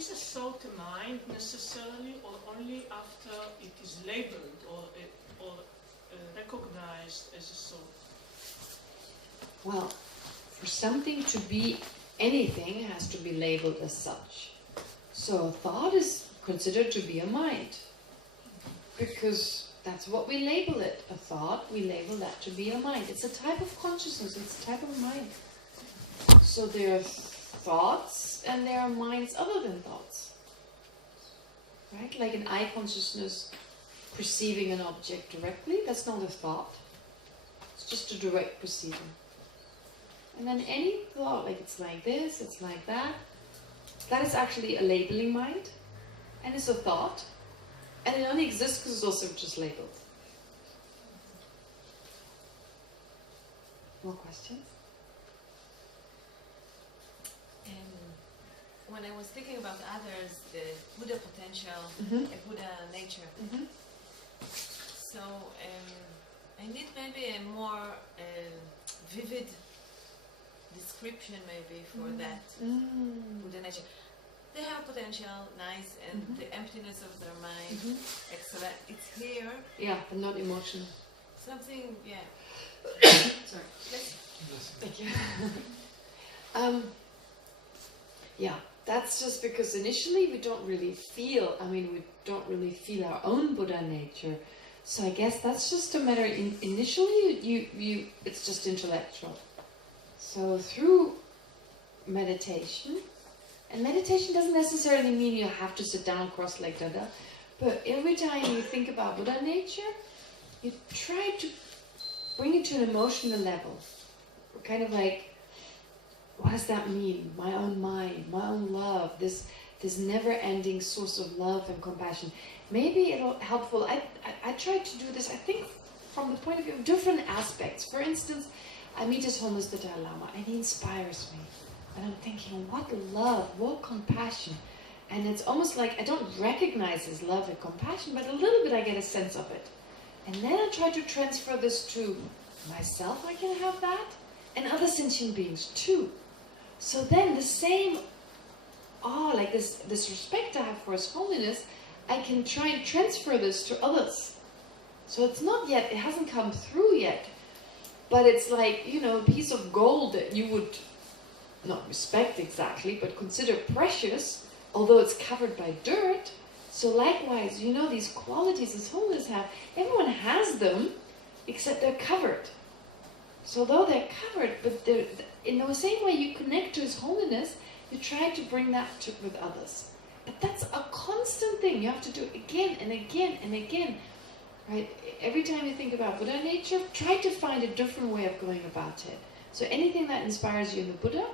is a thought a mind necessarily, or only after it is labeled or recognized as a thought? Well, for something to be anything, it has to be labeled as such. So a thought is considered to be a mind, because that's what we label it. A thought, we label that to be a mind. It's a type of consciousness, it's a type of mind. So there are thoughts and there are minds other than thoughts. Right? Like an eye consciousness perceiving an object directly, that's not a thought. It's just a direct perceiving. And then any thought, like it's like this, it's like that, that is actually a labeling mind, and it's a thought, and it only exists because it's also just labeled. More questions? When I was thinking about others, the Buddha potential, Buddha nature, so I need maybe a more vivid description maybe for that Buddha nature. They have potential, nice, and the emptiness of their mind, excellent. It's here. Yeah, but not emotional. Something, yeah. Sorry. Thank you. Yeah, that's just because initially we don't really feel, we don't really feel our own Buddha nature. So I guess that's just a matter, initially you it's just intellectual. So through meditation, and meditation doesn't necessarily mean you have to sit down cross-legged, but every time you think about Buddha nature, you try to bring it to an emotional level. Kind of like, what does that mean? My own mind, my own love, this never-ending source of love and compassion. Maybe it'll helpful. I try to do this, I think, from the point of view of different aspects. For instance, I meet His Holiness the Dalai Lama, and he inspires me. And I'm thinking, what love, what compassion. And it's almost like I don't recognize his love and compassion, but a little bit I get a sense of it. And then I try to transfer this to myself, I can have that, and other sentient beings too. So then the same awe, like this respect I have for His Holiness, I can try and transfer this to others. So it's not yet, it hasn't come through yet, but it's like, a piece of gold that you would not respect exactly, but consider precious, although it's covered by dirt. So likewise, these qualities His Holiness have, everyone has them, except they're covered. So though they're covered, but they're, in the same way you connect to His Holiness, you try to bring that with others. But that's a constant thing. You have to do it again and again and again. Right? Every time you think about Buddha nature, try to find a different way of going about it. So anything that inspires you in the Buddha,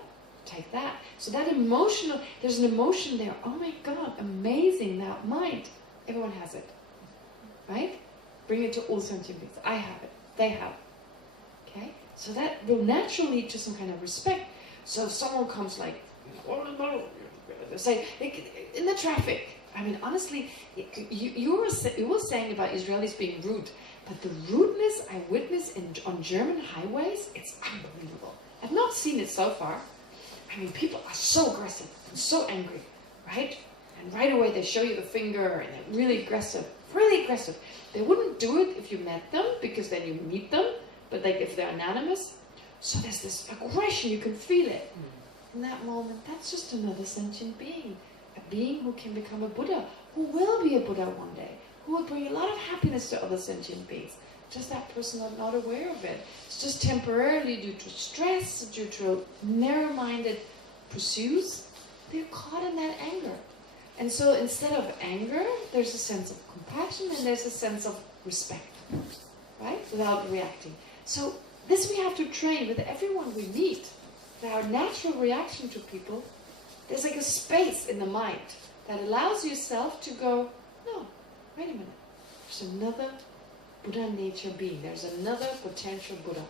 take that. So that emotional, there's an emotion there. Oh my God, amazing, that mind. Everyone has it. Right? Bring it to all sentient beings. I have it. They have it. Okay? So that will naturally lead to some kind of respect. So if someone comes like, say, in the traffic, honestly, you were saying about Israelis being rude, but the rudeness I witness on German highways, it's unbelievable. I've not seen it so far. People are so aggressive and so angry, right? And right away they show you the finger and they're really aggressive. They wouldn't do it if you met them, because then you meet them, but like if they're anonymous. So there's this aggression, you can feel it. In that moment, that's just another sentient being. A being who can become a Buddha, who will be a Buddha one day, who will bring a lot of happiness to other sentient beings. Just that person is not aware of it. It's just temporarily due to stress, due to narrow-minded pursuits, they're caught in that anger. And so instead of anger, there's a sense of compassion and there's a sense of respect, right? Without reacting. So this we have to train with everyone we meet. Our natural reaction to people, there's like a space in the mind that allows yourself to go, no, wait a minute, there's another Buddha nature being, there's another potential Buddha,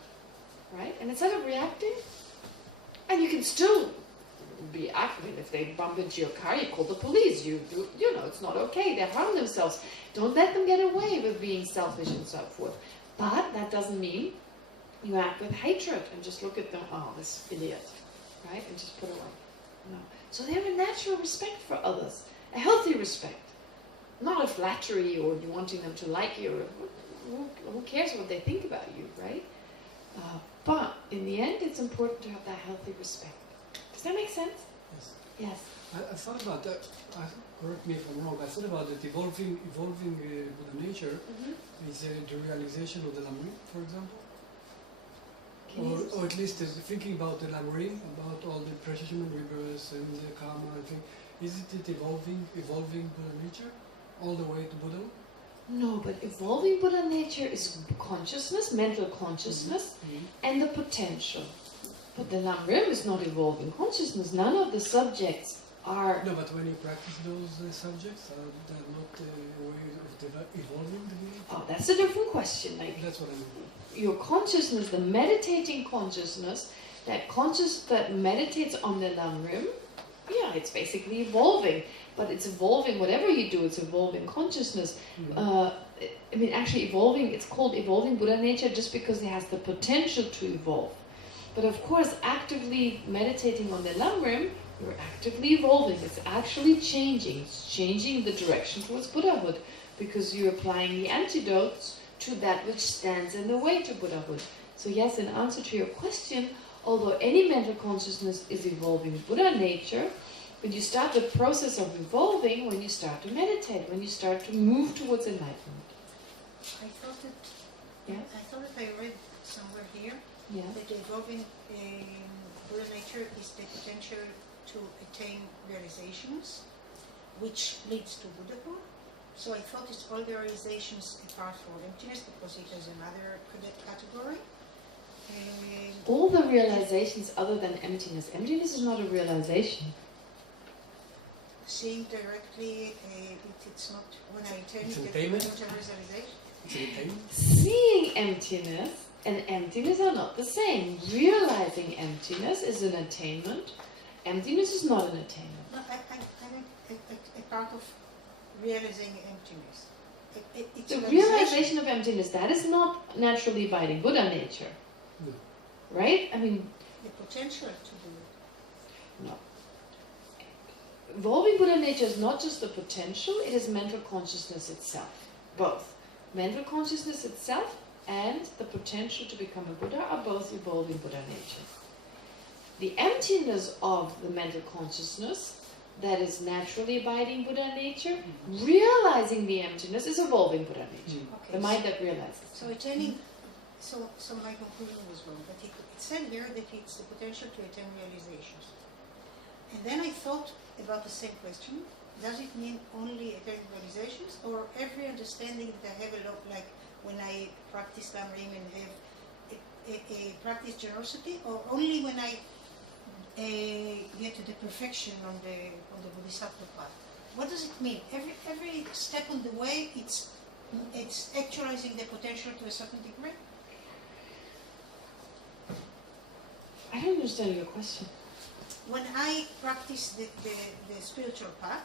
right? And instead of reacting, and you can still be active. If they bump into your car, you call the police, it's not okay, they harm themselves. Don't let them get away with being selfish and so forth. But that doesn't mean you act with hatred and just look at them, oh, this idiot, right? And just put away. No. So they have a natural respect for others, a healthy respect. Not a flattery or you wanting them to like you, or who cares what they think about you, right? But in the end, it's important to have that healthy respect. Does that make sense? Yes. Yes. I thought about that. Correct me if I'm wrong. I thought about that evolving Buddha nature is the realization of the Lamrim, for example. Or at least thinking about the Lamrim, about all the precious human rebirths and the karma and things. Isn't it evolving Buddha nature all the way to Buddha? No, but evolving Buddha nature is consciousness, mental consciousness, and the potential. But the Lamrim is not evolving consciousness. None of the subjects are... No, but when you practice those subjects, they're not a way of evolving the Buddha? Oh, that's a different question. Like, that's what I mean. Your consciousness, the meditating consciousness, that meditates on the Lamrim, yeah, it's basically evolving. But it's evolving, whatever you do, it's evolving consciousness. I mean, actually evolving, it's called evolving Buddha nature just because it has the potential to evolve. But of course, actively meditating on the Lamrim, you're actively evolving. It's actually changing. It's changing the direction towards Buddhahood because you're applying the antidotes to that which stands in the way to Buddhahood. So yes, in answer to your question, although any mental consciousness is evolving Buddha nature, but you start the process of evolving when you start to meditate, when you start to move towards enlightenment. I thought that I read somewhere here that evolving Buddha nature is the potential to attain realizations, which leads to Buddhahood. So I thought it's all the realizations apart from emptiness, because it has another category. All the realizations other than emptiness. Emptiness is not a realization. Seeing directly, it's not when I tell it's you attainment. It's an attainment. Seeing emptiness and emptiness are not the same. Realizing emptiness is an attainment. Emptiness is not an attainment. No, I mean a part of realizing emptiness. It's the realization of emptiness, that is not naturally abiding Buddha nature. No. Right? I mean... The potential to do it. No. Evolving Buddha nature is not just the potential, it is mental consciousness itself. Both. Mental consciousness itself and the potential to become a Buddha are both evolving Buddha nature. The emptiness of the mental consciousness, that is naturally abiding Buddha nature, realizing the emptiness is evolving Buddha nature. Okay, the mind that realizes. So attaining, so my conclusion was wrong, but it said here that it's the potential to attain realizations. And then I thought about the same question. Does it mean only attaining realizations, or every understanding that I have a lot, like when I practice Lamrim and have a practice generosity, or only when I get to the perfection on the Bodhisattva path? What does it mean? Every step on the way, it's actualizing the potential to a certain degree? I don't understand your question. When I practice the spiritual path,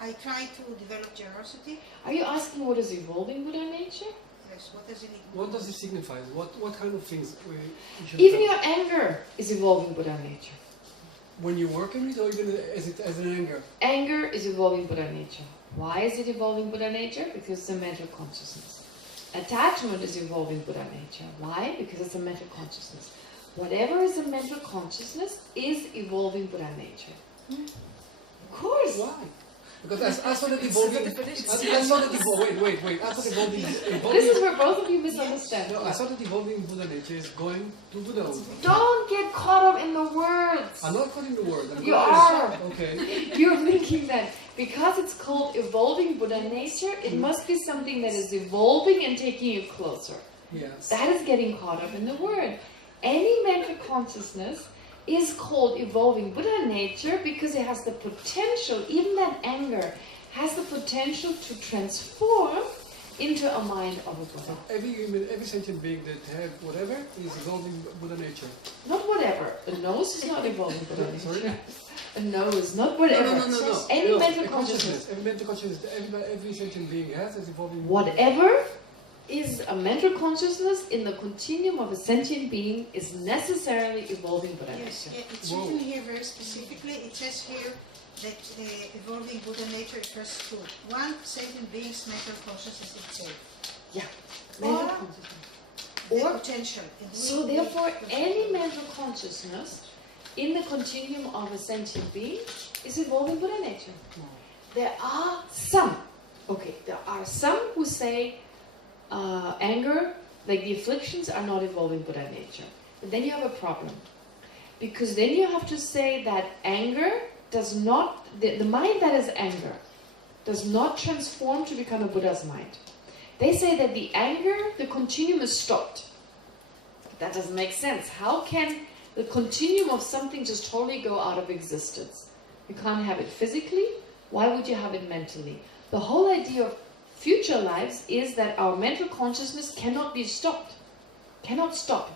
I try to develop generosity. Are you asking what is evolving Buddha nature? Yes, what does it mean? What does it signify? What kind of things we should Even have? your anger is evolving Buddha nature. When you work in it, or even as an anger? Anger is evolving Buddha nature. Why is it evolving Buddha nature? Because it's a mental consciousness. Attachment is evolving Buddha nature. Why? Because it's a mental consciousness. Whatever is a mental consciousness is evolving Buddha nature. Of course. Why? Because I saw that evolving. I saw that evolving. Wait. I thought evolving. This is where both of you misunderstand. No, I thought that evolving Buddha nature is going to Buddha. Don't get caught up in the words. I'm not putting the word. You are. Okay. You're thinking that because it's called evolving Buddha nature, it must be something that is evolving and taking you closer. Yes. That is getting caught up in the word. Any mental consciousness is called evolving Buddha nature because it has the potential, even that anger, has the potential to transform into a mind of a Buddha. Every sentient being that have whatever is evolving Buddha nature. Not whatever. A nose is not evolving Buddha nature. Sorry? A nose, not whatever. No. Any mental consciousness. Every mental consciousness, every sentient being has is evolving. Whatever is a mental consciousness in the continuum of a sentient being is necessarily evolving Buddha Yes, nature. it's written here very specifically. It says here that evolving Buddha nature refers to one sentient being's mental consciousness itself. Yeah, mental Or consciousness. The Or potential. so therefore, any mental consciousness in the continuum of a sentient being is evolving Buddha nature. There are some who say anger, like the afflictions, are not evolving Buddha nature. But then you have a problem. Because then you have to say that anger does not, the mind that is anger does not transform to become a Buddha's mind. They say that the anger, the continuum is stopped. That doesn't make sense. How can the continuum of something just totally go out of existence? You can't have it physically. Why would you have it mentally? The whole idea of future lives is that our mental consciousness cannot be stopped. Cannot stop.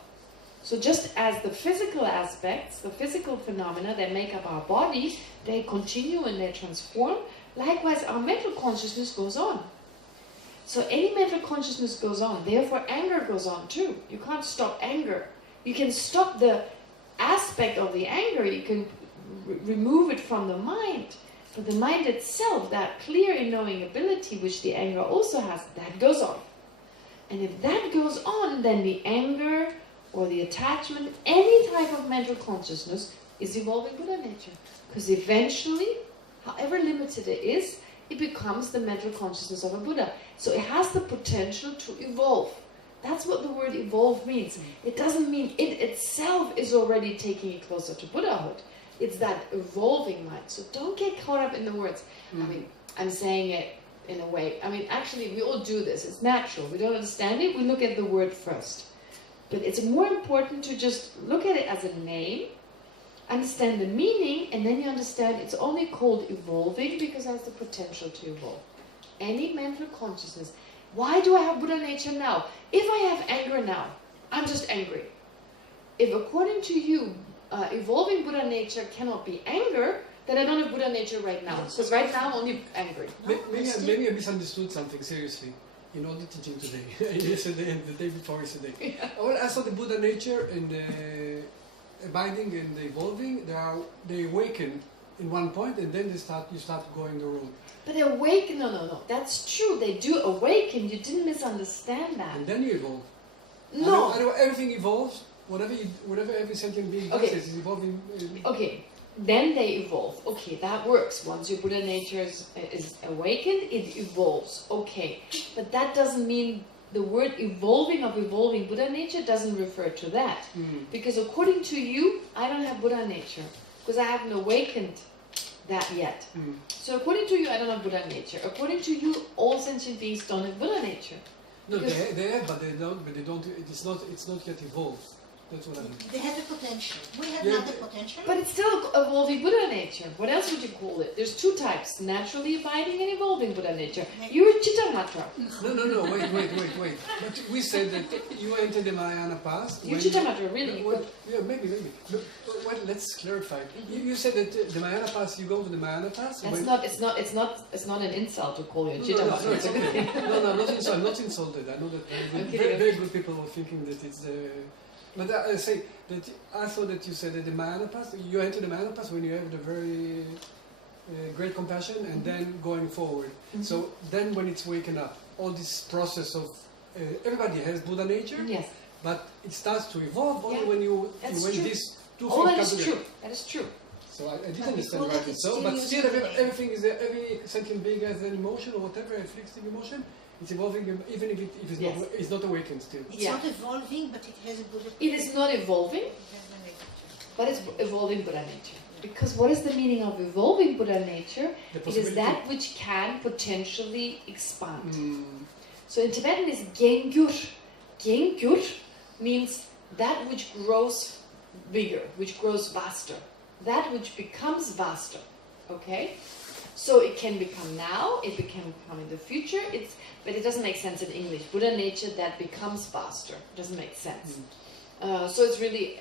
So just as the physical aspects, the physical phenomena that make up our body, they continue and they transform, likewise our mental consciousness goes on. So any mental consciousness goes on, therefore anger goes on too. You can't stop anger. You can stop the aspect of the anger, you can remove it from the mind. But the mind itself, that clear and knowing ability which the anger also has, that goes on. And if that goes on, then the anger or the attachment, any type of mental consciousness is evolving Buddha nature. Because eventually, however limited it is, it becomes the mental consciousness of a Buddha. So it has the potential to evolve. That's what the word evolve means. It doesn't mean it itself is already taking it closer to Buddhahood. It's that evolving mind. So don't get caught up in the words. I mean, I'm saying it in a way. I mean, actually, we all do this. It's natural. We don't understand it. We look at the word first. But it's more important to just look at it as a name, understand the meaning, and then you understand it's only called evolving because it has the potential to evolve. Any mental consciousness. Why do I have Buddha nature now? If I have anger now, I'm just angry. If according to you, evolving Buddha nature cannot be anger, then I don't have Buddha nature right now. Because right now I'm only angry. Maybe I misunderstood something, seriously, in all the teaching today, yesterday and the day before yesterday. Yeah. Well, I saw the Buddha nature and the abiding and the evolving, they awaken in one point and then you start going the road. But they awaken, no, that's true, they do awaken, you didn't misunderstand that. And then you evolve. No. I know everything evolves, whatever every sentient being does is evolving. Okay, then they evolve. Okay, that works. Once your Buddha nature is awakened, it evolves. Okay, but that doesn't mean the word evolving of evolving Buddha nature doesn't refer to that. Because according to you, I don't have Buddha nature. Because I haven't awakened that yet. So according to you, I don't have Buddha nature. According to you, all sentient beings don't have Buddha nature. No, they have, but they don't. It's not yet evolved. That's what I mean. They have the potential. We have not the potential. But it's still evolving Buddha nature. What else would you call it? There's two types: naturally abiding and evolving Buddha nature. You're Chittamatra. No. Wait. But we said that you enter the Mahayana path. You're Chittamatra, really? Yeah, maybe. Look, well, let's clarify. You said that the Mahayana path. You go to the Mahayana path. It's not an insult to call you a Chittamatra. No, it's okay. No, not insulted. I know that very good people are thinking that it's. But I say that I thought that you said that the Mahayana path, you enter the Mahayana path when you have the very great compassion and then going forward. So then when it's waken up, all this process of everybody has Buddha nature, Yes. but it starts to evolve only when these two things that come is together. true. That is true. So I didn't understand rightly. So, but still everything is every sentient being has an emotion or whatever afflicting emotion. It's evolving even if it's not awakened still. It's not evolving, but it has a Buddha. It is not evolving, but it's evolving Buddha nature. Because what is the meaning of evolving Buddha nature? It is that which can potentially expand. So in Tibetan it's gengyur. Gengyur means that which grows bigger, which grows vaster. That which becomes vaster. Okay? So it can become now, it can become in the future, but it doesn't make sense in English. Buddha nature that becomes vaster. It doesn't make sense. So it's really,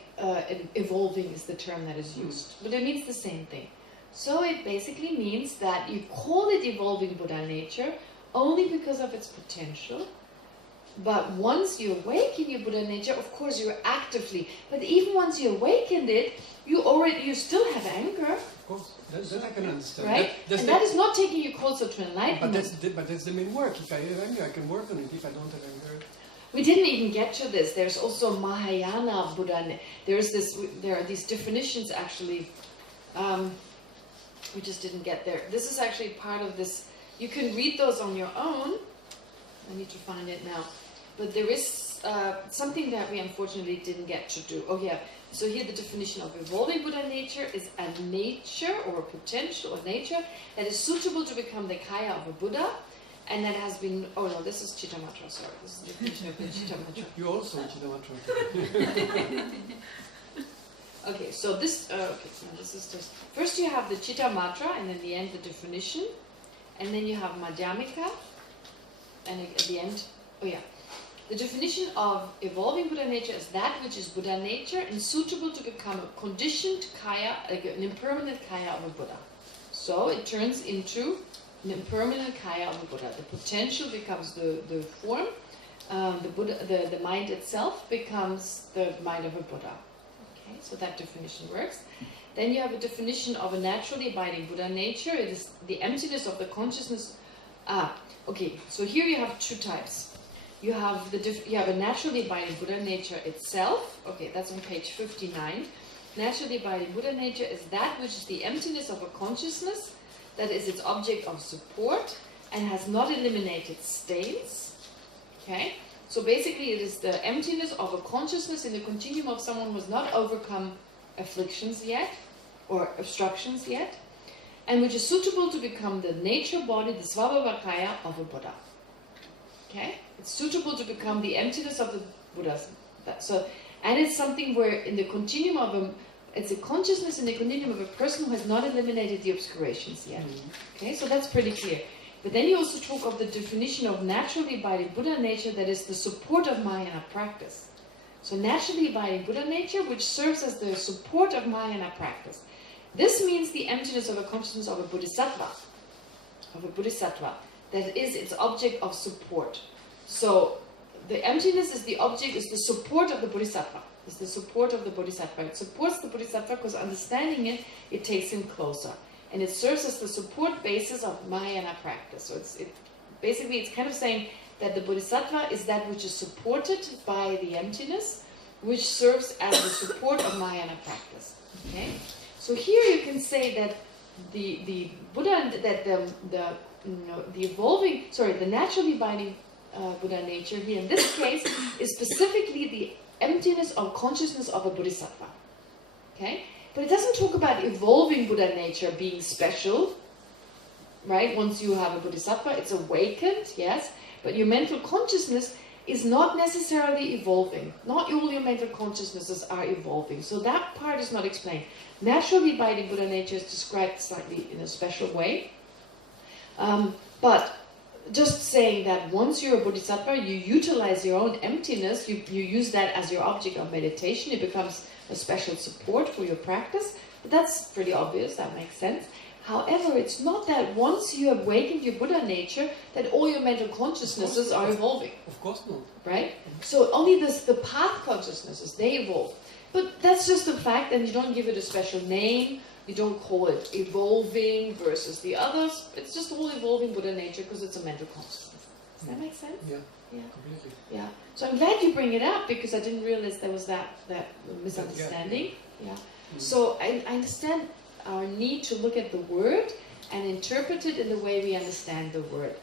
evolving is the term that is used. But it means the same thing. So it basically means that you call it evolving Buddha nature only because of its potential But once you awaken your Buddha nature, of course you're actively. But even once you awakened it, you still have anger. Of course, that I can understand. Right? That is not taking you closer to enlightenment. But that's the main work. If I have anger, I can work on it. If I don't have anger... We didn't even get to this. There's also Mahayana Buddha. There are these definitions actually. We just didn't get there. This is actually part of this. You can read those on your own. I need to find it now. But there is something that we unfortunately didn't get to do. Oh yeah. So here the definition of evolving Buddha nature is a nature or a potential or nature that is suitable to become the kaya of a Buddha. And that has been, oh no, this is Chittamatra, sorry. This is the definition of the Chittamatra. You also Chittamatra. Okay, so this, this is just, first you have the Chittamatra, and in the end the definition. And then you have Madhyamika, and at the end, oh yeah. The definition of evolving Buddha nature is that which is Buddha nature and suitable to become a conditioned kaya, like an impermanent kaya of a Buddha. So it turns into an impermanent kaya of a Buddha. The potential becomes the form. The mind itself becomes the mind of a Buddha. Okay, so that definition works. Then you have a definition of a naturally abiding Buddha nature. It is the emptiness of the consciousness. Okay, so here you have two types. You have a naturally abiding Buddha nature itself. Okay, that's on page 59. Naturally abiding Buddha nature is that which is the emptiness of a consciousness that is its object of support and has not eliminated stains. Okay, so basically it is the emptiness of a consciousness in the continuum of someone who has not overcome afflictions yet or obstructions yet, and which is suitable to become the nature body, the svabhavakaya of a Buddha. Okay, it's suitable to become the emptiness of the Buddhism. And it's something where in the continuum of it's a consciousness in the continuum of a person who has not eliminated the obscurations yet. Okay, so that's pretty clear. But then you also talk of the definition of naturally abiding Buddha nature that is the support of Mahayana practice. So naturally abiding Buddha nature which serves as the support of Mahayana practice. This means the emptiness of a consciousness of a bodhisattva. That is its object of support. So the emptiness is the object, is the support of the bodhisattva. It's the support of the bodhisattva. It supports the bodhisattva because understanding it, it takes him closer. And it serves as the support basis of Mahayana practice. So basically it's kind of saying that the bodhisattva is that which is supported by the emptiness, which serves as the support of Mahayana practice. Okay? So here you can say that the Buddha, that the naturally abiding Buddha nature here in this case is specifically the emptiness of consciousness of a bodhisattva. Okay? But it doesn't talk about evolving Buddha nature being special, right? Once you have a bodhisattva, it's awakened, yes, but your mental consciousness is not necessarily evolving. Not all your mental consciousnesses are evolving. So that part is not explained. Naturally abiding Buddha nature is described slightly in a special way. But just saying that once you're a bodhisattva, you utilize your own emptiness, you use that as your object of meditation, it becomes a special support for your practice. But that's pretty obvious, that makes sense. However, it's not that once you have awakened your Buddha nature, that all your mental consciousnesses are evolving. Of course not. Right? So only the path consciousnesses, they evolve. But that's just a fact, and you don't give it a special name. You don't call it evolving versus the others. It's just all evolving Buddha nature because it's a mental consciousness. Does that make sense? Yeah. Yeah. Completely. Yeah. So I'm glad you bring it up because I didn't realize there was that misunderstanding. Yeah. So I understand our need to look at the word and interpret it in the way we understand the word.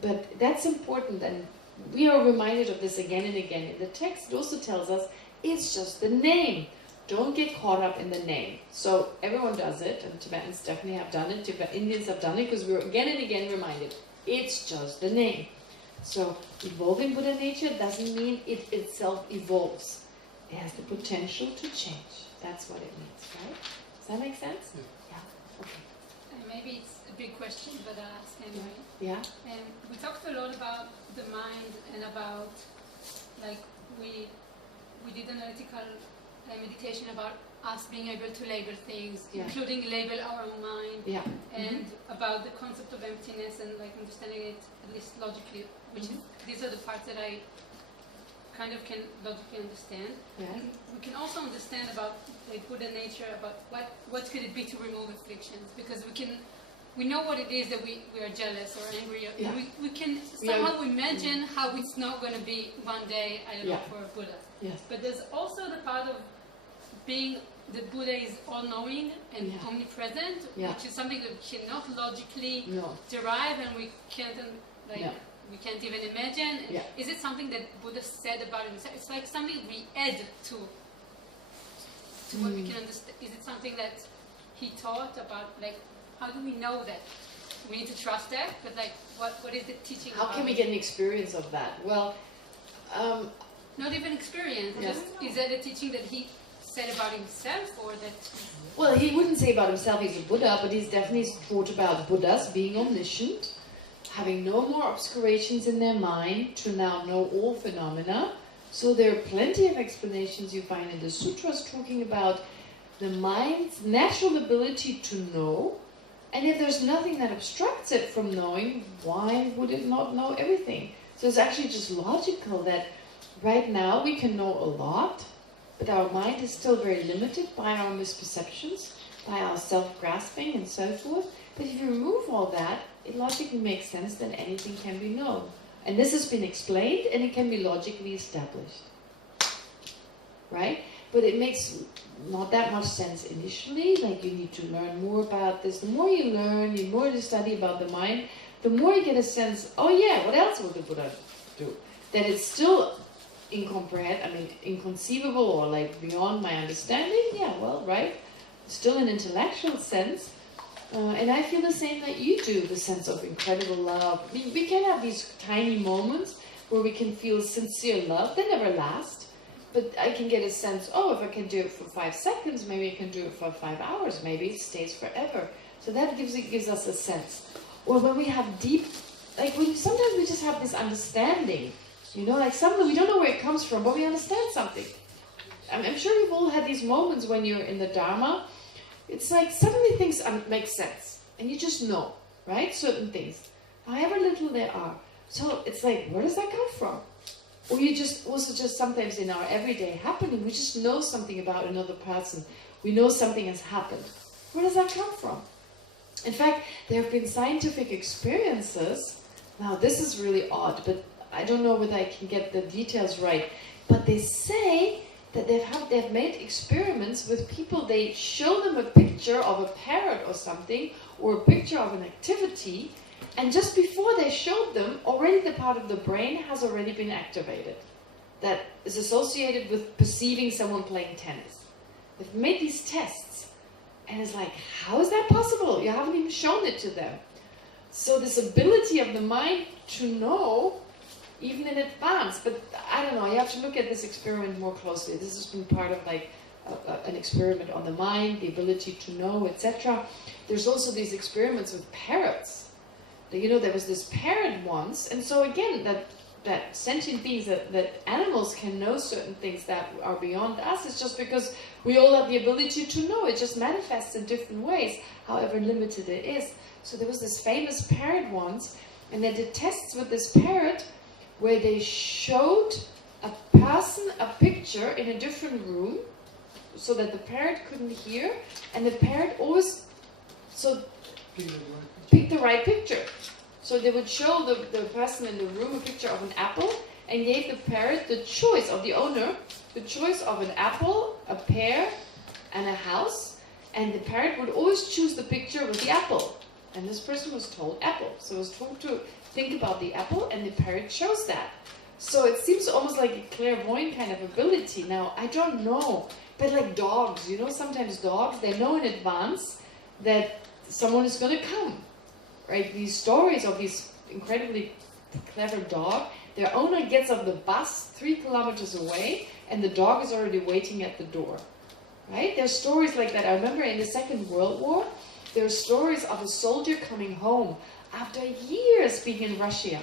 But that's important, and we are reminded of this again and again. In the text, it also tells us it's just the name. Don't get caught up in the name. So everyone does it, and Tibetans definitely have done it. Indians have done it because we're again and again reminded. It's just the name. So evolving Buddha nature doesn't mean it itself evolves. It has the potential to change. That's what it means, right? Does that make sense? Yeah. Okay. Maybe it's a big question, but I'll ask anyway. Yeah. And we talked a lot about the mind and about, like, we did analytical meditation about us being able to label things, including label our own mind, and about the concept of emptiness and like understanding it at least logically, which is, these are the parts that I kind of can logically understand. Yeah. We can also understand about like Buddha nature, about what could it be to remove afflictions, because we know what it is that we are jealous or angry. Yeah. We can somehow imagine how it's not going to be one day, I don't know, for a Buddha. Yes. But there's also the part of being that Buddha is all-knowing and omnipresent, which is something that we cannot logically derive, and we can't we can't even imagine. Yeah. Is it something that Buddha said about himself? It's like something we add to what we can understand. Is it something that he taught about, like, how do we know that? We need to trust that, but like, what is the teaching? How can we get an experience of that? Well, not even experience. Just, is that a teaching that he said about himself, or that? Well, he wouldn't say about himself he's a Buddha, but he's definitely taught about Buddhas being omniscient, having no more obscurations in their mind to now know all phenomena. So there are plenty of explanations you find in the sutras talking about the mind's natural ability to know, and if there's nothing that obstructs it from knowing, why would it not know everything? So it's actually just logical that right now we can know a lot, but our mind is still very limited by our misperceptions, by our self-grasping and so forth. But if you remove all that, it logically makes sense that anything can be known. And this has been explained, and it can be logically established. Right? But it makes not that much sense initially, like you need to learn more about this. The more you learn, the more you study about the mind, the more you get a sense, oh yeah, what else would the Buddha do? That it's still inconceivable or like beyond my understanding, yeah, well, right? Still an intellectual sense. And I feel the same that you do, the sense of incredible love. We can have these tiny moments where we can feel sincere love. They never last. But I can get a sense, oh, if I can do it for 5 seconds, maybe I can do it for 5 hours. Maybe it stays forever. So that gives us a sense. Or when we have deep, sometimes we just have this understanding. You know, like suddenly we don't know where it comes from, but we understand something. I'm sure we've all had these moments when you're in the Dharma. It's like suddenly things make sense, and you just know, right? Certain things, however little they are. So it's like, where does that come from? Or you just sometimes in our everyday happening, we just know something about another person. We know something has happened. Where does that come from? In fact, there have been scientific experiences. Now this is really odd, but I don't know whether I can get the details right. But they say that they've made experiments with people. They show them a picture of a parrot or something, or a picture of an activity, and just before they showed them, already the part of the brain has already been activated that is associated with perceiving someone playing tennis. They've made these tests, and it's like, how is that possible? You haven't even shown it to them. So this ability of the mind to know, even in advance, but I don't know, you have to look at this experiment more closely. This has been part of like an experiment on the mind, the ability to know, etc. There's also these experiments with parrots. You know, there was this parrot once, and so again, that sentient beings, that animals can know certain things that are beyond us, it's just because we all have the ability to know. It just manifests in different ways, however limited it is. So there was this famous parrot once, and they did tests with this parrot, where they showed a person a picture in a different room so that the parrot couldn't hear, and the parrot always picked the right picture. So they would show the person in the room a picture of an apple and gave the parrot the choice of the owner, the choice of an apple, a pear, and a house, and the parrot would always choose the picture with the apple. And this person was told apple. So it was told to think about the apple, and the parrot chose that. So it seems almost like a clairvoyant kind of ability. Now, I don't know, but like dogs, you know, sometimes dogs, they know in advance that someone is going to come, right? These stories of these incredibly clever dog, their owner gets off the bus 3 kilometers away, and the dog is already waiting at the door, right? There's stories like that. I remember in the Second World War, there are stories of a soldier coming home after years being in Russia.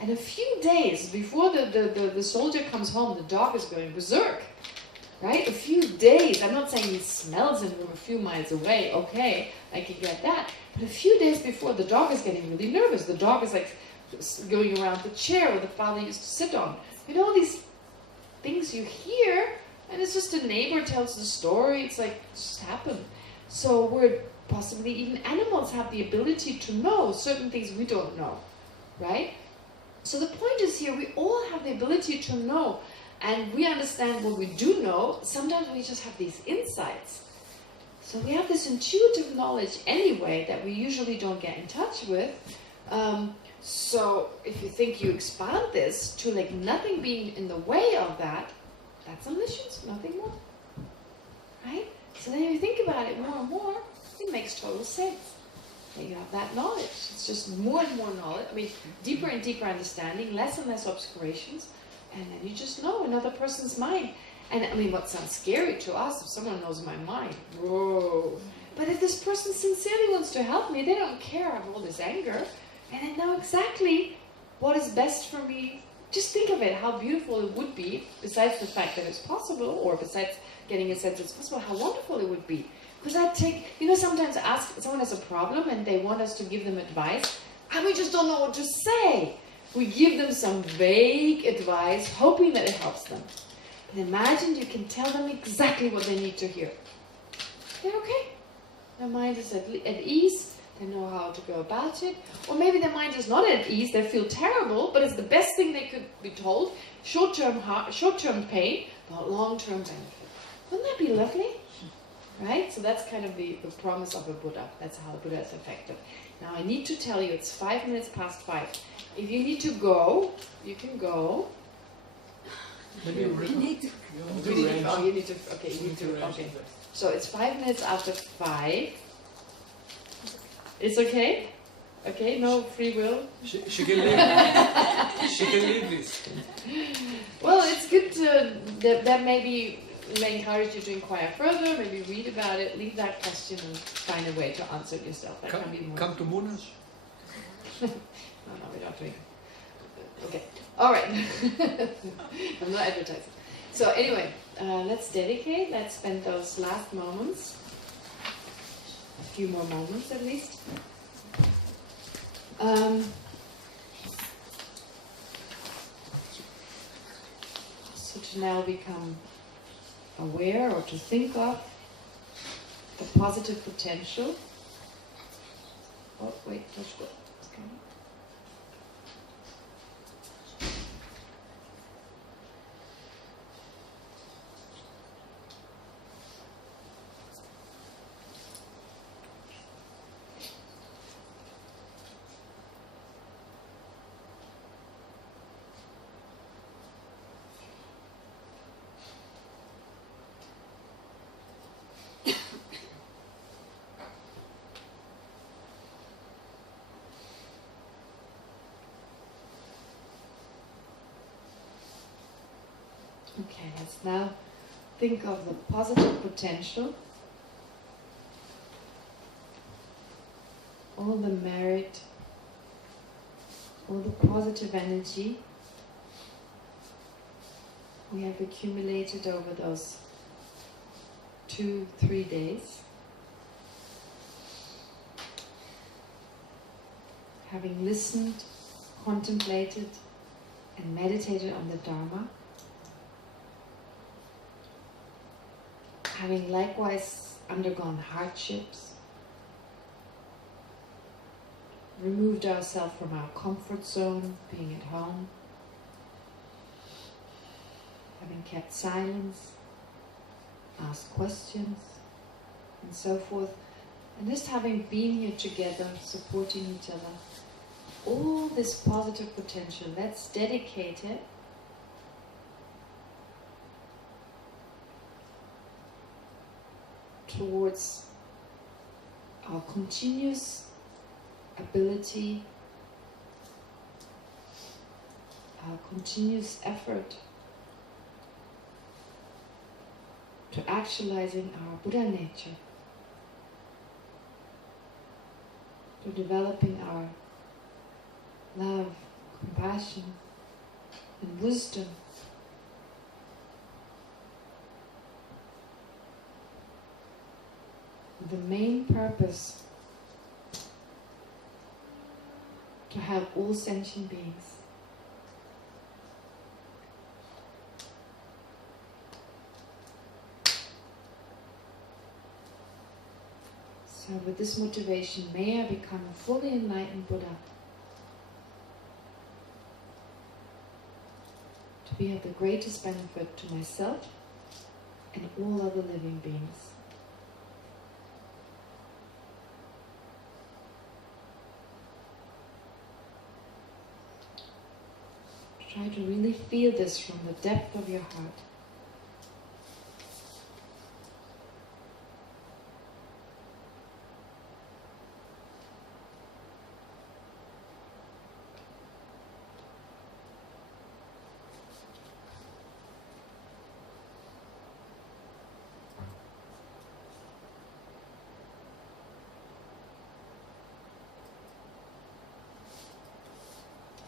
And a few days before the soldier comes home, the dog is going berserk, right? A few days. I'm not saying he smells him from a few miles away. Okay, I can get that. But a few days before, the dog is getting really nervous. The dog is like going around the chair where the father used to sit on. You know, these things you hear, and it's just a neighbor tells the story. It's like, it just happened. So we're possibly even animals have the ability to know certain things we don't know, right? So the point is here, we all have the ability to know, and we understand what we do know. Sometimes we just have these insights. So we have this intuitive knowledge anyway that we usually don't get in touch with. So if you think you expand this to like nothing being in the way of that, that's omniscience, nothing more. Right? So then you think about it more and more, it makes total sense. And you have that knowledge. It's just more and more knowledge. I mean, deeper and deeper understanding, less and less obscurations, and then you just know another person's mind. And I mean, what sounds scary to us, if someone knows my mind, whoa. But if this person sincerely wants to help me, they don't care I have all this anger, and I know exactly what is best for me. Just think of it, how beautiful it would be, besides the fact that it's possible, or besides getting a sense it's possible, how wonderful it would be. Because I take, sometimes someone has a problem and they want us to give them advice, and we just don't know what to say. We give them some vague advice, hoping that it helps them. But imagine you can tell them exactly what they need to hear. They're okay. Their mind is at ease. They know how to go about it. Or maybe their mind is not at ease. They feel terrible, but it's the best thing they could be told. Short-term pain, but long-term benefit. Wouldn't that be lovely? Right? So that's kind of the promise of a Buddha. That's how the Buddha is effective. Now I need to tell you, it's 5 minutes past 5. If you need to go, you can go. Maybe You need to. Okay. So it's 5 minutes after 5. It's okay? Okay, no free will? She can leave. She can leave this. Well, it's good to, that maybe may encourage you to inquire further, maybe read about it, leave that question and find a way to answer it yourself. That can be more. Come to Monash. No, we're not doing. Okay, all right. I'm not advertising. So anyway, let's dedicate. Let's spend those last moments, a few more moments at least. So to now become aware or to think of the positive potential. Oh wait, let's go. Okay. Okay, let's now think of the positive potential, all the merit, all the positive energy we have accumulated over those 2-3 days. Having listened, contemplated, and meditated on the Dharma. Having likewise undergone hardships, removed ourselves from our comfort zone, being at home, having kept silence, asked questions, and so forth, and just having been here together, supporting each other, all this positive potential, let's dedicate it towards our continuous ability, our continuous effort to actualizing our Buddha nature, to developing our love, compassion, and wisdom. The main purpose to help all sentient beings So with this motivation, may I become a fully enlightened Buddha. To be of the greatest benefit to myself and all other living beings. Try to really feel this from the depth of your heart.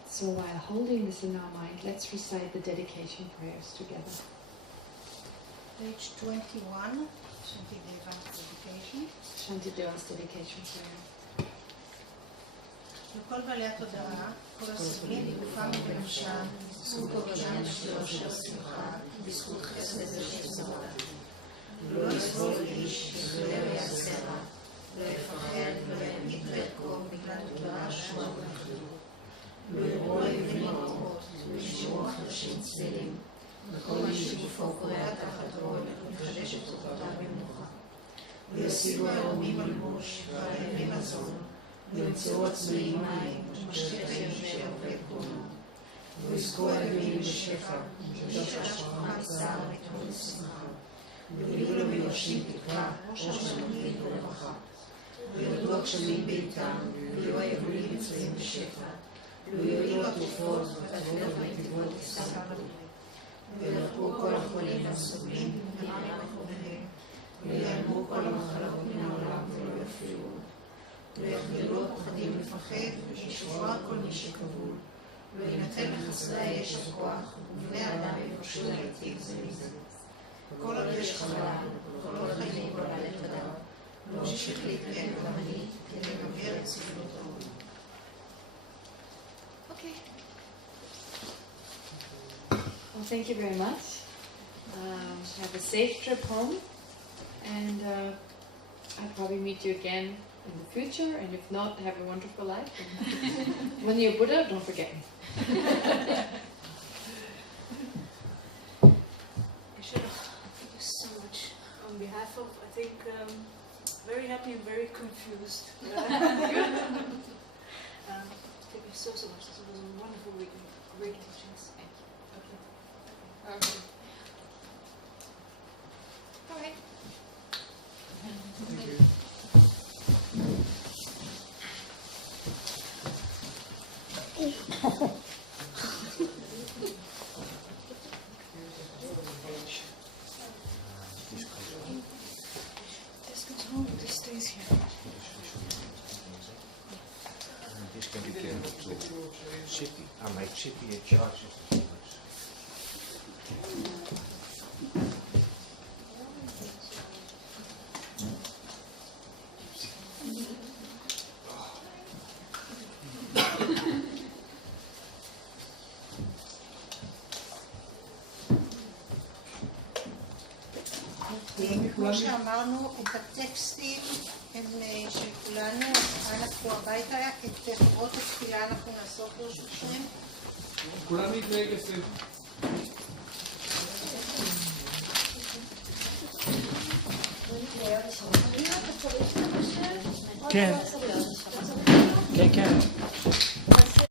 So while holding this in our mind, let's recite the dedication prayers together. Page 21, Shantideva's dedication. Shantideva's dedication prayer. לכל בעלי התודעה, כל הסובלים בגופם ובנפשם, בזכות הורדם של שמחה, בזכות חסד ושל זמרה. ולא יסבול איש, ולא יעשה רע, לא יפחד ולא ימית בערכו בגלל תודעה שורה ואחדות. לא יראו אויבים מראות, לא ישמעו חדשים צלילים, וכל מי שגופו קורע תחת עול, מחדש את כוחותיו במנוחה. לא ישיגו הערומים מלבוש, והרעבים מזון, לא ימצאו עצמאים מים, משקה יושב ויקונו. לא יזכו הגלים בשפע, שהשפעה בשר ותמול שמחה. לא יהיו למיואשים תקווה, ראש מנהיג ורווחה. לא ירדו הגשמים בעיתם, ולא היבולים מצויים בשפע. לא יועילו התרופות והתפילות והנתיבות כשכר בדורי. לא ילכו כל החולים והסובלים מרעם וחוביהם. לא ייעלמו כל המחלות מן העולם ולא יופיעו. לא יחדלו הפחדים לפחד וישוחרר כל מי שכבול. לא יינתן לחסרי היש הכוח ובני האדם יבקשו להיטיב זה מזה. כל עוד יש חלל וכל עוד חיים כל בעלי תודעה. לא ממשיך להתקיים גם אני כדי לגבר את סבלות העולם. Okay. Well, thank you very much. Have a safe trip home, and I'll probably meet you again in the future. And if not, have a wonderful life. When you're Buddha, don't forget me. Geshe, thank you so much. On behalf of, I think, very happy and very confused. Thank you so much. This was a wonderful weekend. Great teachings. Thank you. Okay. Okay. All right. Thank you. This goes home. This stays here. This can be careful too. Chippy, I like Chippy and charges too much. כמו שאמרנו, את הטקסטים הם של כולנו, אנחנו הביתה, את חברות התפילה אנחנו נעסוק ברשותכם. כולם להתנהג יפה. כן.